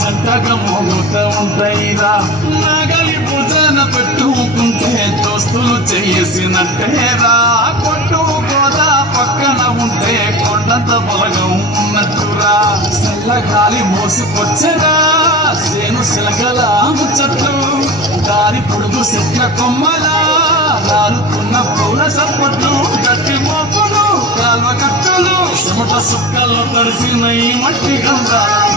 జంటగా మోగుతూ ఉంటాయిరా. నగలి భుజాన పెట్టుకుంటే దోస్తులు చేసినట్టేరా. కొట్టు గోదా పక్కన ఉంటే కొండంత బలగం ఉన్నట్టురా. చల్లగాలి మోసుకొచ్చరా సేను శిలకల ముచ్చట్లు. దారి పొడుగు చెట్ల కొమ్మలా రాలుతున్న పూల సప్పట్లు. గట్టి మోపులు కాల్వ కట్టులు చెమట సుక్కల్లో తడిసిన ఈ మట్టి గంధాలు.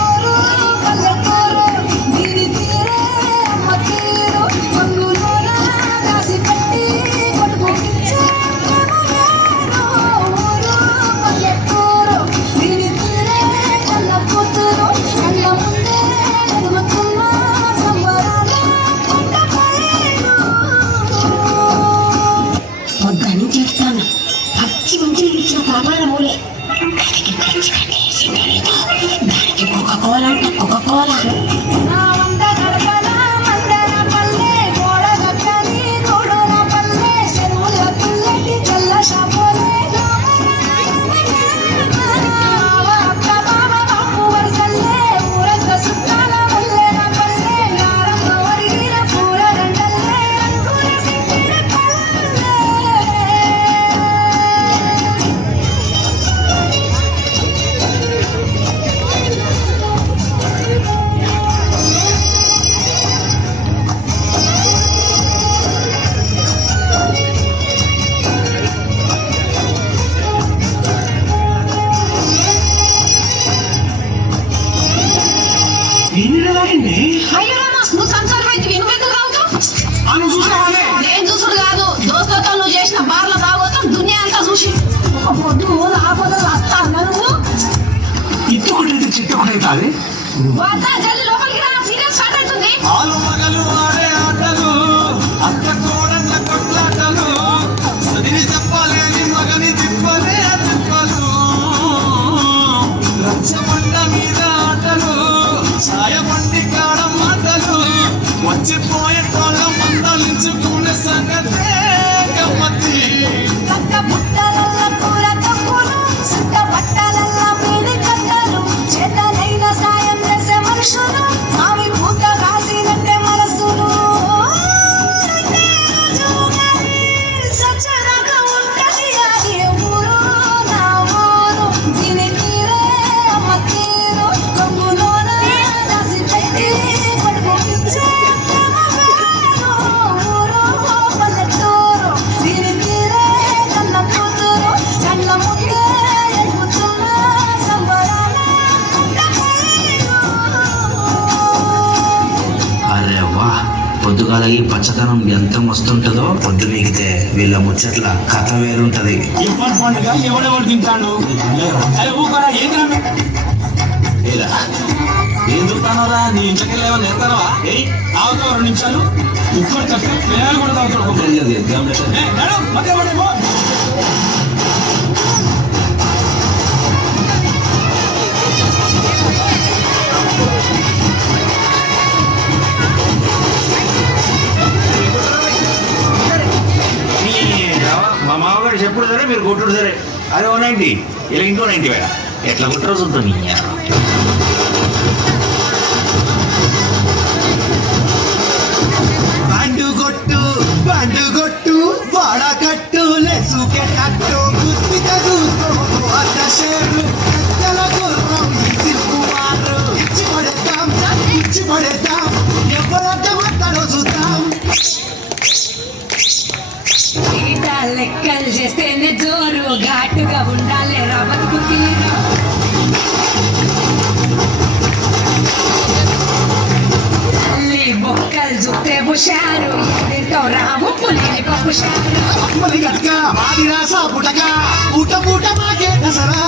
దానికి కోకా-కోలా అంటే కోకా-కోలా. నువ్వు సంసారం అయితే నువ్వెందుకు తాగుతావు? నేను చూసుడు కాదు, దోస్తులతో నువ్వు చేసిన బార్ల తాగుతాం దునియా అంతా చూసి. ఒక పొద్దు ఆపద వస్తా అన్నా నువ్వు వద్దా జల్లి లోపలికి రా, సీరియల్ స్టార్ట్ అవుతుంది. ఆలు మగలు ఆడే ఆటలు అక్క కోడళ్ళ కొట్లాటలు. సదిని చెప్పలేని మగని తిప్పలే తిప్పలు. రచ్చబండ మీద ఆటలు ఛాయబండి కాడ మాటలు. వచ్చిపోయే తోళ్ళ మందలించుకునే సంగతే గమ్మతి. కట్ట పుట్టలల్ల కూర తప్పులు, సుట్ట పట్టాలల్ల మీది కట్టలు. చేతనైన సాయం చేసే మనుషులు, మావి పూత కాసినట్టే మనసులు. సచ్చదాకా ఉంటది అది ఊరు నా ఊరు. దీని తీరే అమ్మ తీరు, కొంగులోన రాసి పెట్టి పట్టుకొచ్చే ప్రేమ వేరు. ఊరు పల్లెటూరు, దీని తీరే కన్న కూతురు. కళ్ళ ముద్దే ఎలుగుతున్న సంబరాల పుట్టపైరు. అరే వా, పొద్దుగాల ఈ పచ్చదనం ఎంత మస్తుంటుందో. పొద్దు మిగితే వీళ్ళ ముచ్చట్ల కథ వేరుంటది. ఇప్పటి పండుగ ఎవడెవడు తింటాడు? అరే ఊకరా ఏంద్రా ఏం చూస్తానరా? నీ ఇంట్లోకి వెళ్ళేవని నేర్తానవా? ఆగుతావు 2 నిమిషాలు. ఉప్పుడు చక్క పిల్లలు కూడా తాగుతాడు. మధ్య పడేమో మా మామగారు చెప్పుడు సరే, మీరు కొట్టుడు సరే. అదే 190 ఇలా ఇంకో 90 వేడ ఎట్లా కొట్టరో చూద్దాం. పండుగొట్టు వాడకట్టు లెసుకే కట్టు గుర్తిక చూసుకో అద్దషేరు కట్టల గుర్రం సిల్కువారు. ఇచ్చి పడేద్దాం ఎవరొద్ద మాట్లాడో చూద్దాం. లెక్కలు చేస్తేనే జోరు, ఘాటుగా ఉండాలి రవకు తీరు. తల్లి బొక్కలు చూస్తే హుషారు, ఎదురుతో రాము పులిని పప్పుషారు. అమ్మలి గట్క మాదిరా సాపుటగా పూట పూట మాకే దసరా.